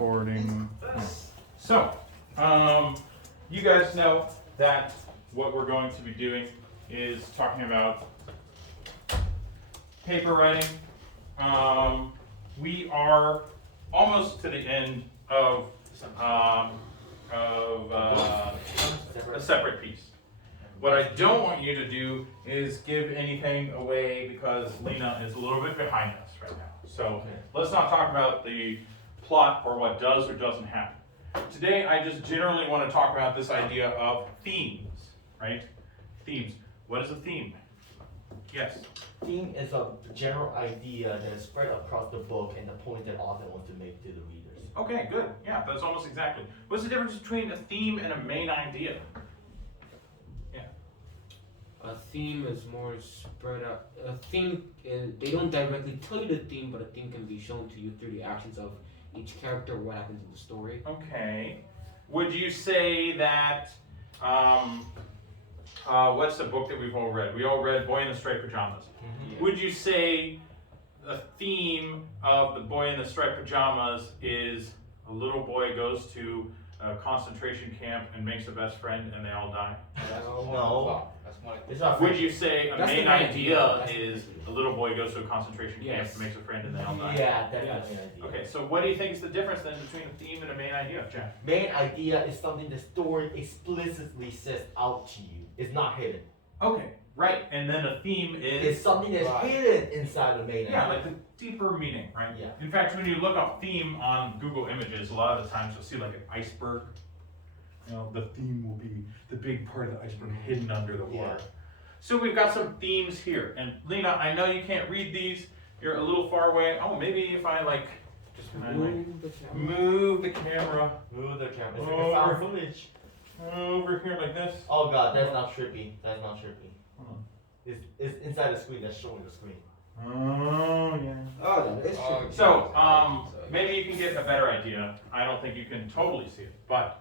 recording. So, you guys know that what we're going to be doing is talking about paper writing. We are almost to the end of a separate piece. What I don't want you to do is give anything away because Lena is a little bit behind us right now. So let's not talk about the plot or what does or doesn't happen. Today I just generally want to talk about this idea of themes, right? Themes. What is a theme? Yes? Theme is a general idea that is spread across the book and the point that author wants to make to the readers. Okay, good. Yeah, that's almost exactly. What's the difference between a theme and a main idea? A theme is more spread out. A theme, they don't directly tell you the theme, but a theme can be shown to you through the actions of each character, what happens in the story. Okay. Would you say that, what's the book that we've all read? We all read Boy in the Striped Pajamas. Yeah. Would you say the theme of the Boy in the Striped Pajamas is a little boy goes to a concentration camp and makes a best friend and they all die? No. It's not Would you say a That's the main main idea idea. is a little boy goes to a concentration camp Yes. and makes a friend and they all die? Yeah, that's the main idea. Okay, so what do you think is the difference then between a theme and a main idea, Jack? Main idea is something the story explicitly says out to you. It's not hidden. Okay, right. And then a theme It's is something that's hidden inside the main yeah, idea. like the deeper meaning, right? Yeah. In fact, when you look up theme on Google Images, a lot of the times you'll see like an iceberg. You know, the theme will be the big part of the iceberg hidden under the water. Yeah. So we've got some themes here. And Lena, I know you can't read these. You're a little far away. Oh, maybe if I like just Move the camera. move the camera Move the camera. It's like Over. a found footage. over here like this. Oh god, that's not trippy. That's not trippy. Hold on. It's inside the screen. That's showing the screen. Oh yeah. Oh, that's true. So, maybe you can get a better idea. I don't think you can totally see it, but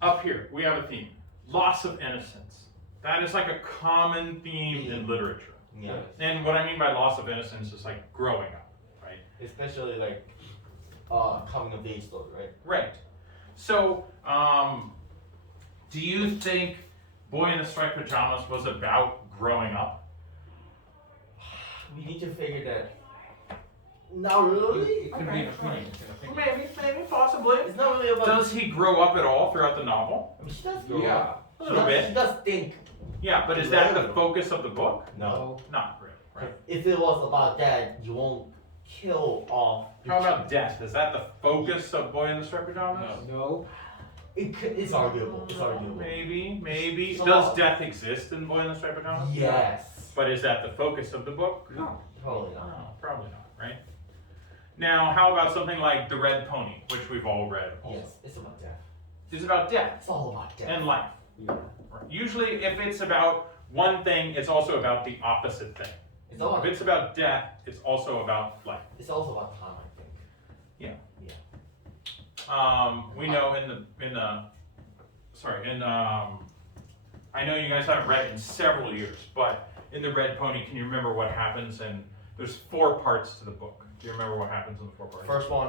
up here we have a theme: loss of innocence. That is like a common theme in literature. Yeah. And what I mean by loss of innocence is like growing up, right? Especially like coming of age story, right? Right. So, do you think Boy in the Striped Pajamas was about growing up? We need to figure that. Not really. It could be an opinion. Maybe, possibly. It's not really about. Does he grow up at all throughout the novel? I mean, she does grow Yeah. up. A little bit. She does think. Yeah, but is that the focus of the book? No. Not really, right? If it was about that, you won't kill off. How about death? Is that the focus of Boy in the Striped Pajamas? No. It's arguable. It's arguable. Maybe. So- Does death exist in Boy in the Striped Pajamas? Yes. But is that the focus of the book? No. Probably not. No, probably not, right? Now, how about something like The Red Pony, which we've all read? Also? Yes, it's about death. It's about death It's all about death. and life. Yeah. Usually, if it's about one thing, it's also about the opposite thing. It's all If about. it's about death, it's also about life. It's also about time, I think. We know I know you guys haven't read it in several years, but in The Red Pony, can you remember what happens? And there's 4 parts to the book. Do you remember what happens in the 4 parts? First one,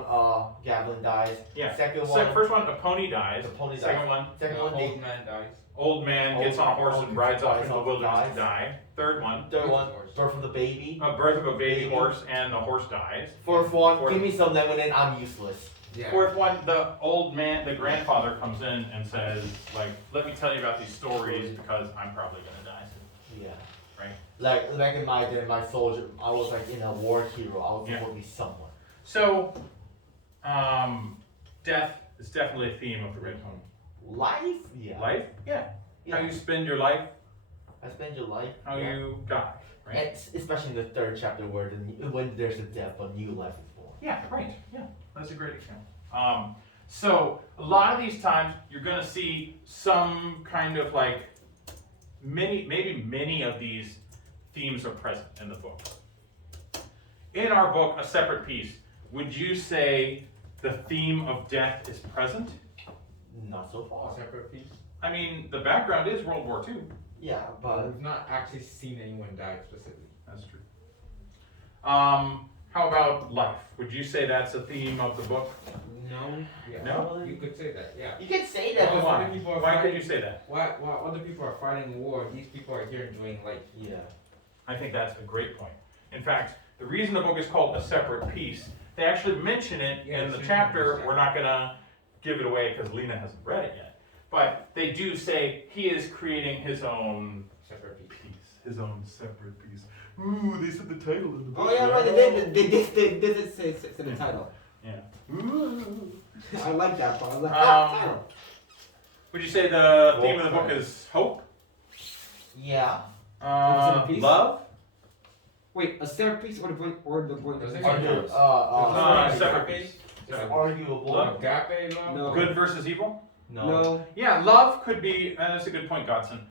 Gablin dies. Yeah. Second one, First one, a pony dies. the pony Second dies. one, Second one, Old man dies. old man gets on a horse and rides off into the dies. wilderness to die. Third one, Third one, Horse. birth of the baby. a birth of a baby Baby. horse and the horse dies. Fourth one, Fourth- give me some lemonade, I'm useless. Yeah. Fourth one, the old man, the grandfather comes in and says, like, let me tell you about these stories because I'm probably gonna die soon. Yeah. Right. Like back in my day, my soldier, I was like in a war hero. I was Yeah. supposed to be someone. So, death is definitely a theme of The Red Pony. Life? Yeah. Life? Yeah. Yeah. How you spend your life, I spend your life. how yeah. you die, right? And especially in the third chapter where when there's a death, a new life is born. Yeah, right. Yeah, that's a great example. So a lot of these times you're going to see some kind of like maybe many of these themes are present in the book. In our book, A Separate Piece, would you say the theme of death is present? Not so A far. separate piece. I mean, the background is World War II. Yeah, But but we've not actually seen anyone die specifically. That's true. How about life? Would you say that's a theme of the book? No. Yeah. No? You could say that, yeah. You can say that. Well, but- other people are Why could fighting- you say that? While other people are fighting war, these people are here enjoying life. Yeah. I think that's a great point. In fact, the reason the book is called A Separate Piece, they actually mention it Yeah, in the it's chapter. in- We're not gonna give it away because Lena hasn't read it yet. But they do say he is creating his own Separate people. piece, his own separate piece. Ooh, they said the title in the book. Oh yeah, right. They did say the title. Yeah. Ooh. I like that part. I was like, Um, Would you say the theme of the book is hope? Yeah. Separate piece? Love? Wait, a separate piece or the point? Does it Argue, Yes. Separate Agape? piece. it's arguable. Love. Agape love? No. Good versus evil? No. Yeah, love could be, that's a good point, Godson.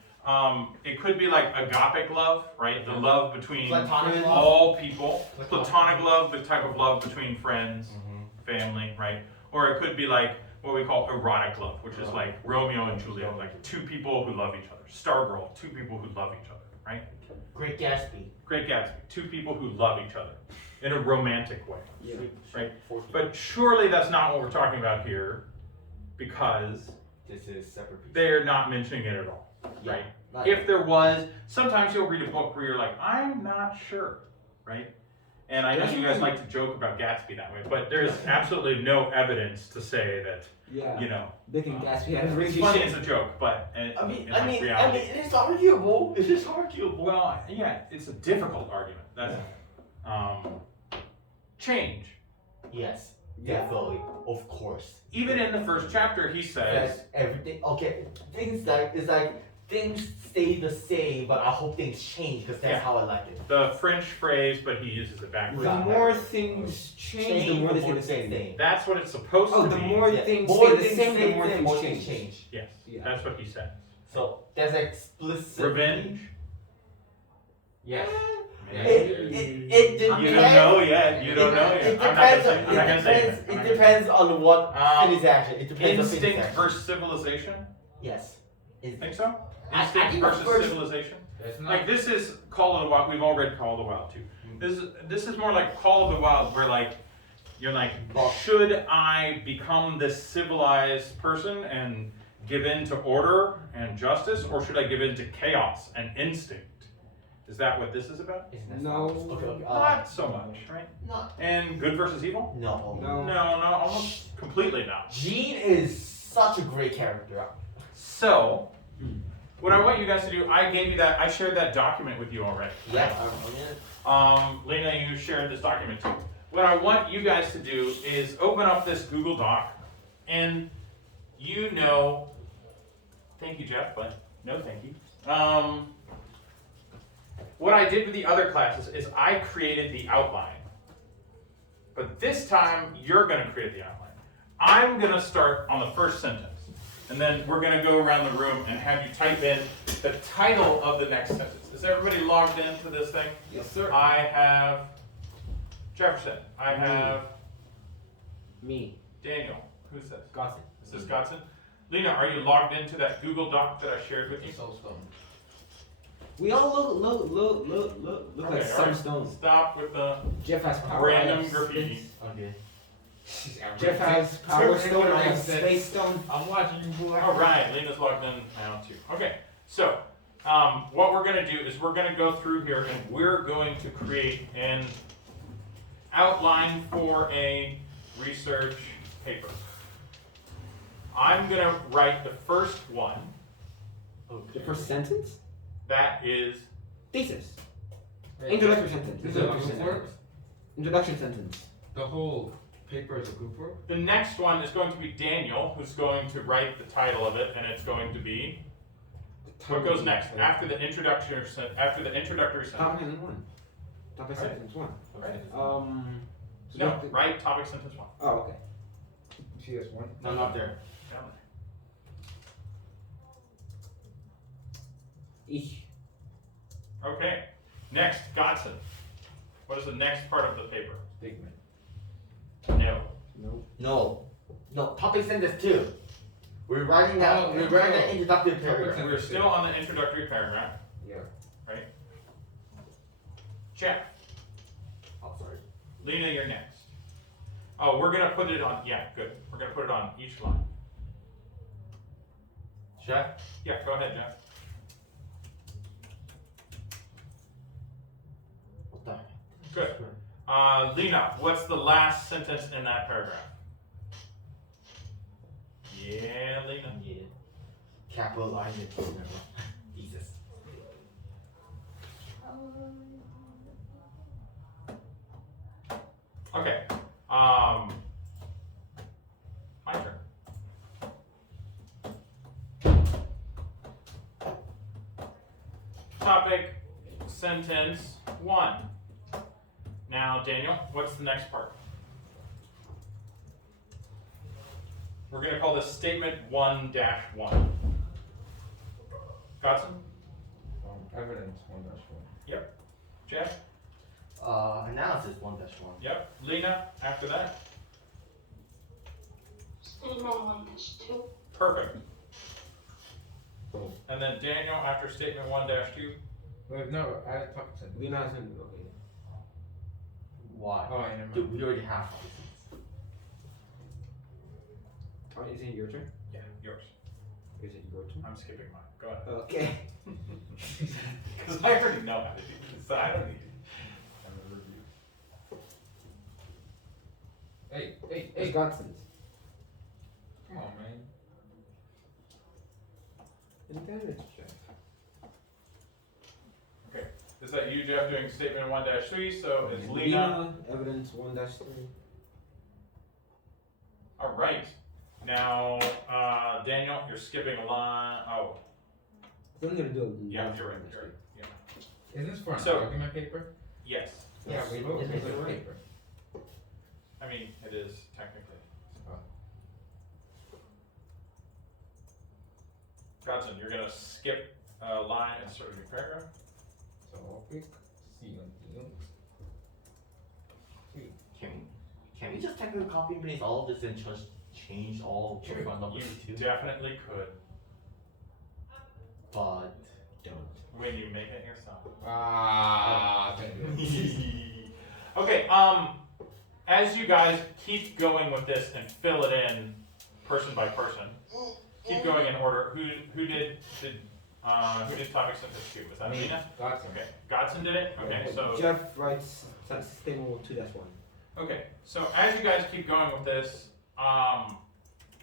It could be like agapic love, right? The love between Platonic love. all people. Platonic love, the type of love between friends, Mhm. family, right? Or it could be like what we call erotic love, which is like Romeo and Juliet, like two people who love each other. Stargirl, two people who love each other, right? Great Gatsby. Great Gatsby, two people who love each other in a romantic way. Yeah. Right. But surely that's not what we're talking about here, because This is separate piece. they're not mentioning it at all, Yeah. right? Not If there was, sometimes you'll read a book where you're like, I'm not sure, right? And I know you guys like to joke about Gatsby that way, but there's absolutely no evidence to say that, Yeah. you know, They can Gatsby has it's funny as a joke, but in reality. it's arguable. It is arguable. Well, yeah, it's a difficult argument. That's change. Yes, Yeah. definitely, of course. Even in the first chapter, he says, Yes, everything. Okay, things like it's like things stay the same, but I hope things change because that's Yeah. how I like it. the French phrase, but he uses it backwards. The Yeah. more things change, the more they stay the same. That's what it's supposed Oh, to the be. more Yeah. things More stay the things same, stay the more the same, more things things change. change. Yes, Yeah. that's what he said. So there's explicit Revenge. Yes. It depends. You don't know yet. You don't know It yet. I'm not gonna depends. say. I'm not gonna say it. I'm It not gonna depends on what Um, Finney's action. It depends on Finney's Instinct action. versus civilization. Yes. Think so? I Instinct think versus first- civilization. It's not. Like this is Call of the Wild. We've all read Call of the Wild too. This is more like Call of the Wild, where like you're like, should I become this civilized person and give in to order and justice, or should I give in to chaos and instinct? Is that what this is about? Isn't that No. Okay. Not so much, right? No. And good versus evil? No. No. No, almost completely not. Jean is such a great character. So, what I want you guys to do, I gave you that, I shared that document with you already. Yeah. Lena, you shared this document too. What I want you guys to do is open up this Google Doc, and you know, thank you, Jeff, but no thank you. What I did with the other classes is I created the outline. But this time, you're gonna create the outline. I'm gonna start on the first sentence. And then we're gonna go around the room and have you type in the title of the next sentence. Is everybody logged into this thing? Yes, sir. I have Jefferson. I have Me. Daniel. Who's this? Gossip. Is this Godson? Lena, are you logged into that Google Doc that I shared with you? We all look Okay, like all some right. stones. Stop with the Jeff has power. random I have graffiti. space. Okay. Jeff has power stone. I have space stone. I'm watching you go. All right, Lena's logged in now too. Okay, so what we're gonna do is we're gonna go through here and we're going to create an outline for a research paper. I'm gonna write the first one. The first sentence? That is Thesis. Introductory sentence. This is a group work? Introduction sentence. The whole paper is a group work? the next one is going to be Daniel, who's going to write the title of it, and it's going to be what goes next after the introductory sentence. Topic sentence one. Topic Right. sentence one. Right. So No, the- right topic sentence one. Oh, okay. See, that's one. No, not there. Down Ich. there. Okay. Next, Godson. What is the next part of the paper? Statement. No. No. No. No. Topic sentence 2. We're writing that. Oh, we're writing that intro. introductory paragraph. We're still on the introductory paragraph. Yeah. Jeff. Oh, sorry. Lena, you're next. Oh, we're gonna put it on, yeah, good. We're gonna put it on each line. Jeff? Yeah, go ahead, Jeff. What the heck? Good. Lena, what's the last sentence in that paragraph? Yeah, Lena. Yeah. Capitalize it. Never mind. Jesus. Okay. My turn. Topic, sentence 1. Now, Daniel, what's the next part? We're going to call this statement 1-1. Godson? Evidence 1-1. Yep. Jeff? Analysis 1-1. Yep. Lena, after that? Statement 1-2. Perfect. And then Daniel, after statement 1-2? Wait, no, I didn't talk to Lena hasn't. Okay. Why? Oh, I never Dude, we already have Oh, is it your turn? Yeah, yours. Is it your turn? I'm skipping mine. Go ahead. Okay. Because I already know how to do this, so I don't need to review. Hey, It's Godson's. come on, man. And then it's Jeff. Okay. Is that you, Jeff, doing statement 1-3? So it's Lena. Evidence 1-3. All right. Now, Daniel, you're skipping a line. Oh, I'm gonna do it. yeah, you're right. You're right. Yeah. Is this for an So- argument paper? Yes. Yeah, we know it's Is it a right? paper. I mean, it is technically. Godson, you're gonna skip a line and start a new paragraph. So I'll pick C on the Can we just technically copy and paste all of this and just change all the front numbers You too? definitely could But Don't. when you make it yourself. Ah, thank you. Okay, as you guys keep going with this and fill it in person by person, keep going in order. Who did topic sentence 2? Was that Me. Lena? Gotcha. Okay, Godson did it? Okay, so Jeff writes statement 2-1. okay, so as you guys keep going with this,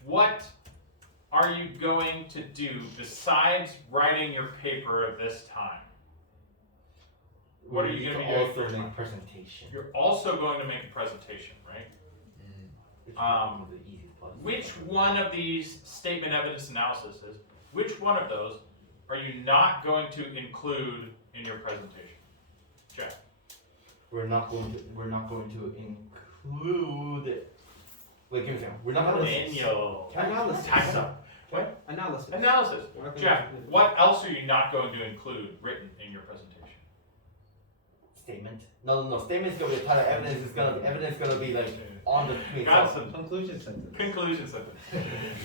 what are you going to do besides writing your paper this time? What are you gonna be doing also for make fun? presentation? You're also going to make a presentation, right? Which is Um, the easiest part. Which one of these statement evidence analyses, which one of those are you not going to include in your presentation? Jeff. We're not going to include. Wait, give me a second. We're not going to. Daniel. Analysis. Time's up. What? Analysis. Analysis. We're not gonna Jeff, include- what else are you not going to include written in your presentation? Statement. No. Statement's gonna be the title. Evidence is gonna be like on the screen. Godson. Conclusion sentence. Conclusion sentence.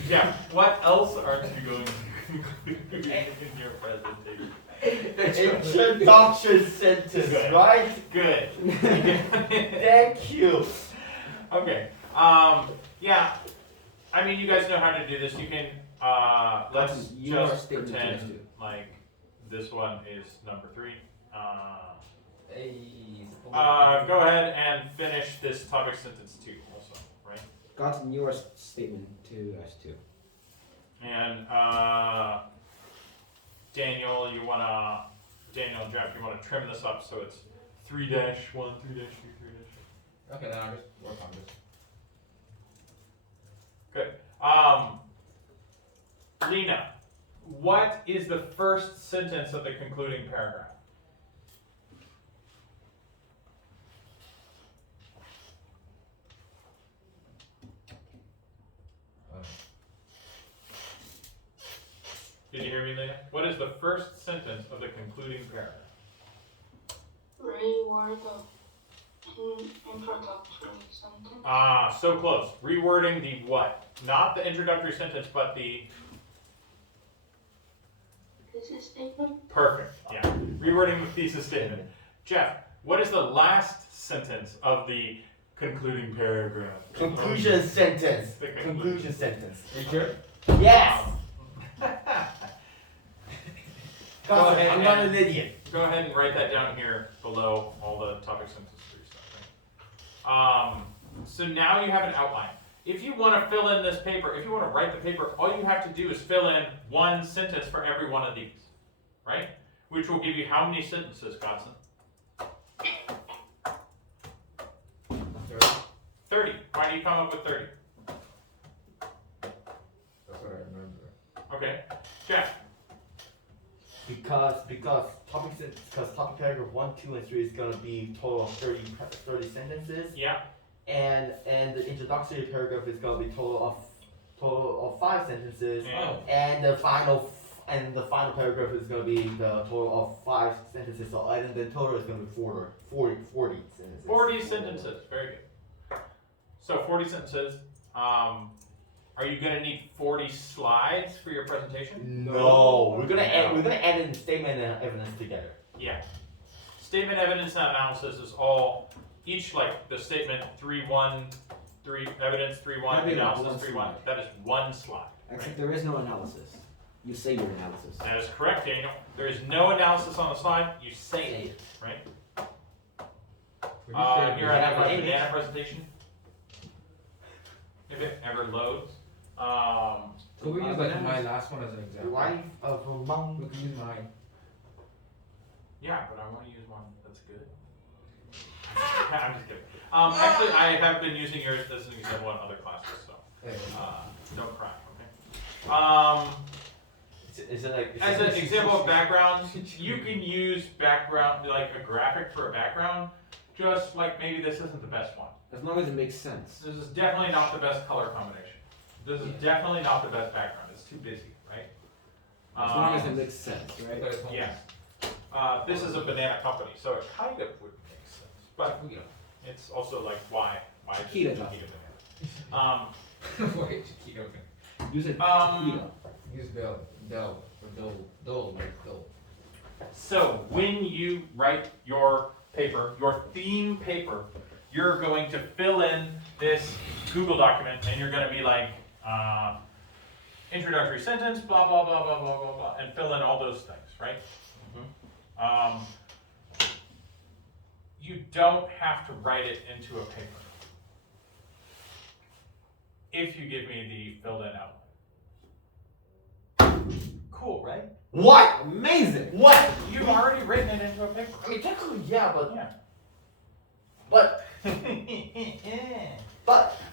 Yeah, what else aren't you going to include in your presentation? Introduction sentence, Good. right? Good. Thank you. Okay, yeah, I mean, you guys know how to do this, you can, let's You are just statement pretend 2-2. like this one is number 3. Hey. Go ahead and finish this topic sentence 2 also, right? Godson, your statement 2-2. And, Daniel, and Jeff, you wanna trim this up so it's 3-1, 3-2, 3-2. Okay, then I'll just work on this. Good. Lena, what is the first sentence of the concluding paragraph? Did you hear me, Lena? What is the first sentence of the concluding paragraph? Reword the introductory sentence. Ah, so close. Rewording the what? Not the introductory sentence, but the Thesis statement. perfect. Yeah. Rewording the thesis statement. Jeff, what is the last sentence of the concluding paragraph. Conclusion sentence. The Conclusion sentence. You sure? Yes! Um, God, ahead I'm not and- an idiot. Go ahead and write that down here below all the topic sentence 3 stuff. Right? So now you have an outline. If you want to fill in this paper, if you want to write the paper, all you have to do is fill in one sentence for every one of these, right? Which will give you how many sentences, Godson? 30. Why do you come up with 30? That's what I remember. Okay. Jack. Because topic paragraph 1, 2, and 3 is gonna be total of 30 sentences, Yeah. and the introductory paragraph is gonna be total of 5 sentences, And and the final paragraph is gonna be the total of 5 sentences. So and the total is gonna be 40 sentences. 40 sentences. Very good. So 40 sentences. Are you gonna need 40 slides for your presentation? No, we're gonna add in statement and evidence together. Yeah. Statement, evidence, and analysis is all each like the statement 3-1, 3 evidence 3-1, That'd be like analysis one 3-1. slide. That is one slide. Except there is no analysis. You say your analysis. That is correct, Daniel. There is no analysis on the slide. You say it, right? Here I have my Maybe. banana presentation. If it ever loads. Could we use like my last one as an example? Life of a monk. We could use mine. Yeah, but I want to use one that's good. I'm just kidding. Actually, I have been using yours as an example in other classes, so don't cry, okay? Is it like As an example of backgrounds, you can use background, like a graphic for a background, just like maybe this isn't the best one. As long as it makes sense. This is definitely not the best color combination. This is definitely not the best background. It's too busy, right? As long as it makes sense, right? Yeah. This is a banana company, so it kind of would make sense, but you know, it's also like why is Chiquita it does. banana? Wait, Chiquito. Use it. Um, Use Del, like Del. So when you write your paper, your theme paper, you're going to fill in this Google document, and you're going to be like introductory sentence, blah blah blah blah blah blah blah, and fill in all those things, right? You don't have to write it into a paper if you give me the filled in outline. Cool, right? What? Amazing. What? You've already written it into a paper. I mean, technically, yeah, but Yeah. but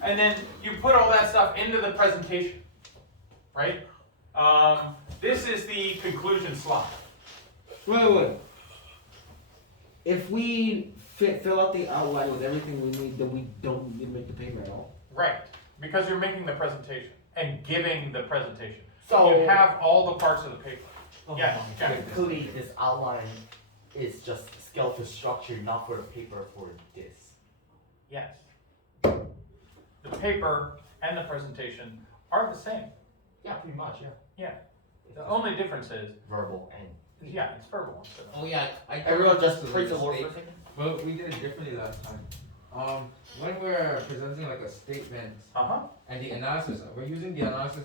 And then you put all that stuff into the presentation, right? This is the conclusion slide. Wait. If we fill out the outline with everything we need, then we don't need to make the paper at all. Right, because you're making the presentation and giving the presentation. so You have all the parts of the paper. oh Yeah, my yeah. God. Clearly, this outline is just skeletal structure, not for the paper for this. Yes. The paper and the presentation are the same. Yeah, pretty much. Yeah. Yeah. The only difference is, Verbal and yeah, it's verbal instead of. Oh yeah, I everyone just to praise the the Lord for state- a second. Well, we did it differently last time. When we're presenting like a statement Uh-huh. and the analysis, we're using the analysis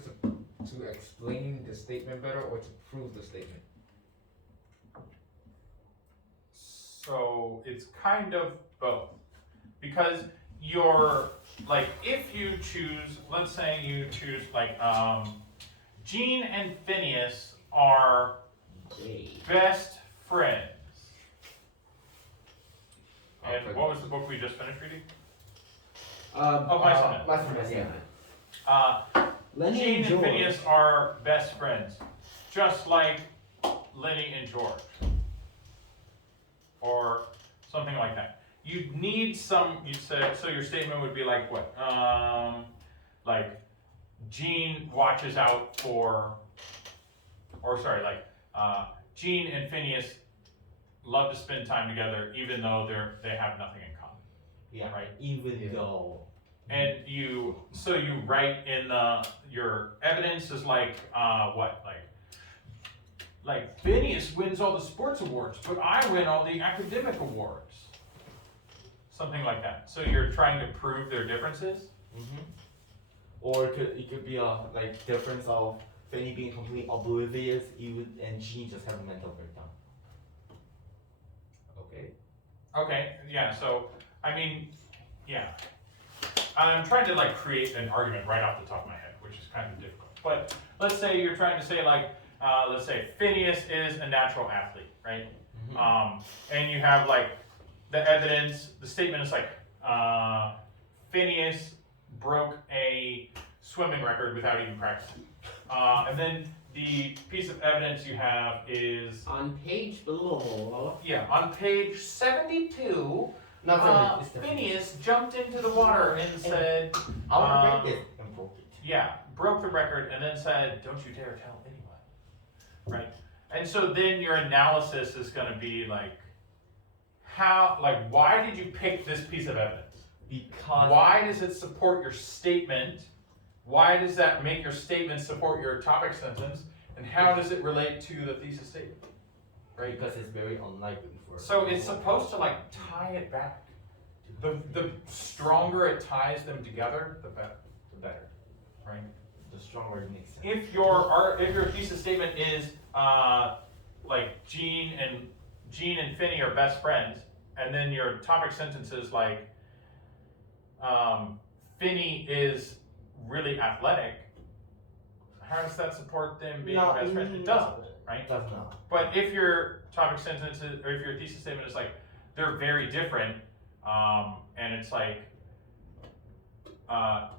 to explain the statement better or to prove the statement. So it's kind of both. Because you're, like, if you choose, let's say you choose, like, Gene and Phineas are Yay. best friends. And Okay. what was the book we just finished reading? Oh, Mice and Men. Mice and Men, yeah. Lenny Gene and and George. Phineas are best friends, just like Lenny and George. Or something like that. You'd need you'd say, so your statement would be like what? Like, Gene watches out for, Gene and Phineas love to spend time together even though they have nothing in common. Yeah. Right. Even Yeah. though. And you write in your evidence is like what? Like Phineas wins all the sports awards, but I win all the academic awards. Something like that. So you're trying to prove their differences? Or it could be a like difference of Fanny being completely oblivious, and Jean just having a mental breakdown. Okay. Okay, yeah, so, I mean, yeah. I'm trying to like create an argument right off the top of my head, which is kind of difficult. But let's say you're trying to say like, let's say Phineas is a natural athlete, right? And you have like the evidence, the statement is like, Phineas broke a swimming record without even practicing. And then the piece of evidence you have is, On page below. yeah, on page 72, Not really, it's Phineas jumped into the water and said, I want to break it and broke it. yeah, broke the record and then said, don't you dare tell anyone, right? And so then your analysis is gonna be like, why did you pick this piece of evidence? Because Why does it support your statement? Why does that make your statement support your topic sentence? And how does it relate to the thesis statement, right? Because it's very unlikely for. So it's supposed to like tie it back. The stronger it ties them together, the better, right? The stronger it makes sense. If your thesis statement is like Jean and Finney are best friends, and then your topic sentence is like Finney is really athletic, how does that support them being best friends? It doesn't, right? It does not. But if your topic sentence is, or if your thesis statement is like they're very different, and it's like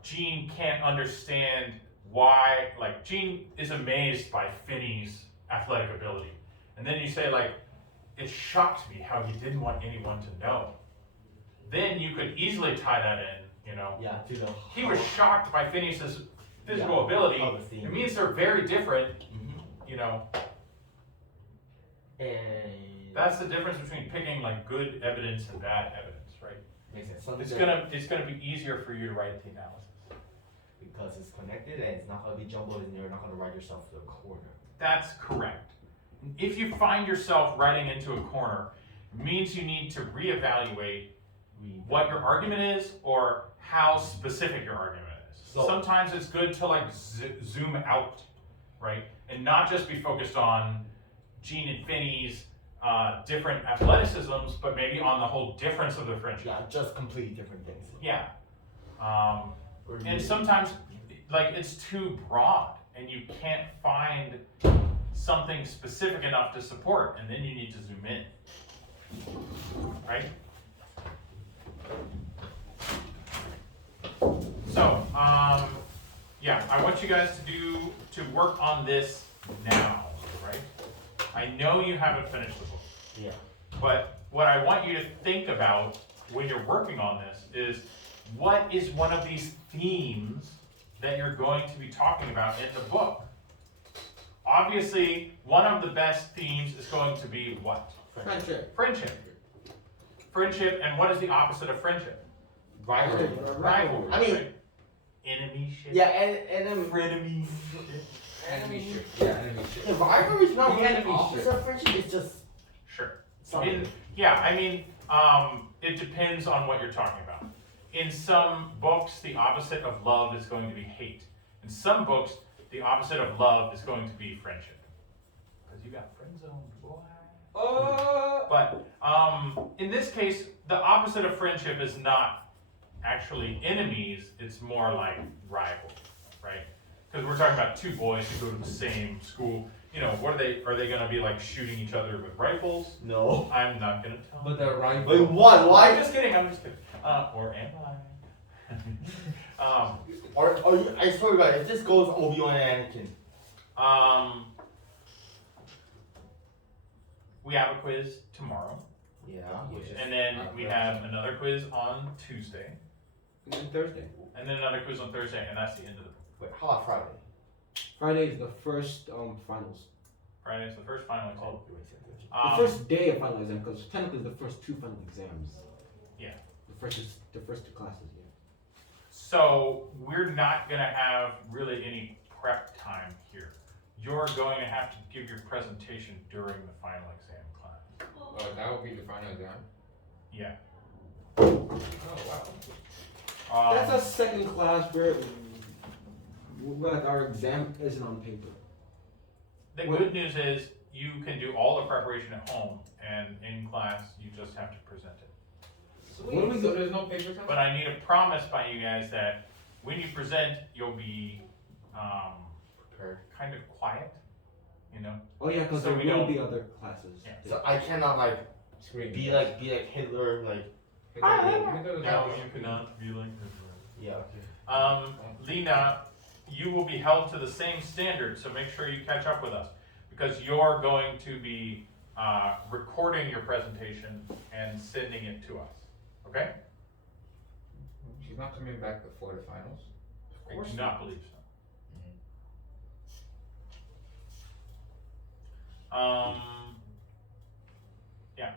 Jean can't understand why, like Jean is amazed by Finney's athletic ability, and then you say like, it shocked me how he didn't want anyone to know. Then you could easily tie that in, you know. Yeah, to the. He was shocked by Phineas' physical ability. How the scene. It means they're very different, Mhm. you know. And That's the difference between picking like good evidence and bad evidence, right? makes sense. Something It's that- gonna be easier for you to write the analysis. because it's connected and it's not gonna be jumbled and you're not gonna write yourself to a corner. That's correct. If you find yourself writing into a corner, it means you need to reevaluate what your argument is or how specific your argument is. So- Sometimes it's good to like zoom out, right? And not just be focused on Jean and Finney's different athleticisms, but maybe on the whole difference of the friendship. Yeah, just completely different things. Yeah. Or And maybe- sometimes, like, it's too broad, and you can't find something specific enough to support, and then you need to zoom in. Right? So, yeah, I want you guys to work on this now, right? I know you haven't finished the book. Yeah. But what I want you to think about when you're working on this is, what is one of these themes that you're going to be talking about in the book? Obviously, one of the best themes is going to be what? Friendship. Friendship. Friendship, and what is the opposite of friendship? Rivalry. Rivalry. I mean- right? Enemyship. Yeah, and then Frenemies. Enemy ship. Yeah, enemy ship. the rivalry is not The really enemy opposite ship. of friendship. It's just Sure. something. Yeah, I mean, it depends on what you're talking about. In some books, the opposite of love is going to be hate. In some books, the opposite of love is going to be friendship. Because you got friend zone, boy. But in this case, the opposite of friendship is not actually enemies, it's more like rival, right? Because we're talking about two boys who go to the same school. You know, what are they gonna be like shooting each other with rifles? No. I'm not gonna tell. But the rival. Wait, what? I'm Why? just kidding, I'm just kidding. Or am I? Or you, I swear to God, if this goes Obi-Wan and Anakin. We have a quiz tomorrow, Yeah. Which is- and then we have another quiz on Tuesday, And then Thursday. and then another quiz on Thursday, and that's the end of the book. Wait, how about Friday? Friday is the first finals. Friday's the first final exam. Oh, makes sense. The first day of final exam, because technically it's the first two final exams. Yeah. The first two classes. Yeah. So we're not gonna have really any prep time here. You're going to have to give your presentation during the final exam class. That would be the final exam. Yeah. Oh wow. That's a second class, bro. Like our exam isn't on paper. The good news is you can do all the preparation at home, and in class you just have to present it. Sweet. What do we So do- there's no paper test? But I need a promise by you guys that when you present, you'll be Prepared. kind of quiet, you know? Oh yeah, because So there we will don't- be other classes. Yeah. So I cannot like Screen. be like Hitler, like No, you cannot be like yeah. Okay. Lena, you will be held to the same standard, so make sure you catch up with us. Because you're going to be recording your presentation and sending it to us, okay? She's not coming back before the finals. I do not believe so. Yeah.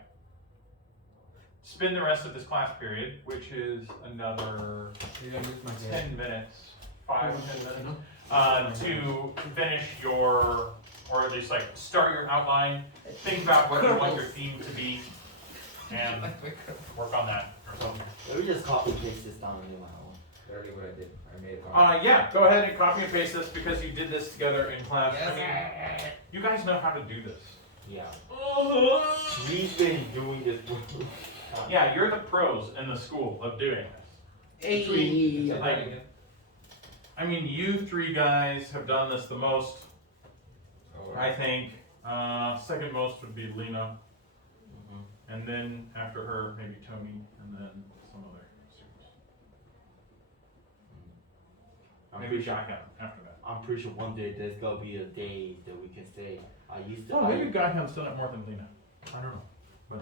Spend the rest of this class period, which is another You're gonna use my 10 minutes, 5-10 minutes, You know? to finish your, or at least like start your outline, think about what you want your theme to be, and work on that. So, Let me just copy and paste this down into my own. Literally what I did. I made a copy. yeah, go ahead and copy and paste this because you did this together in class. I mean, you guys know how to do this. Yeah. We've been doing this for Yeah, you're the pros in the school of doing this. Hey. Say that again. I mean, you three guys have done this the most, Oh, I think. Second most would be Lena, and then after her, maybe Tony, and then some other students. Maybe Shotgun after that. I'm pretty sure one day there's gonna be a day that we can say I used to. Oh, maybe Guyham's done it more than Lena. I don't know, but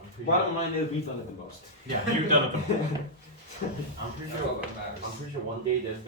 I'm pretty Bottom sure. line is we've done it the most. Yeah, you've done it the most. I'm pretty That's sure. all that matters. I'm pretty sure one day there's gonna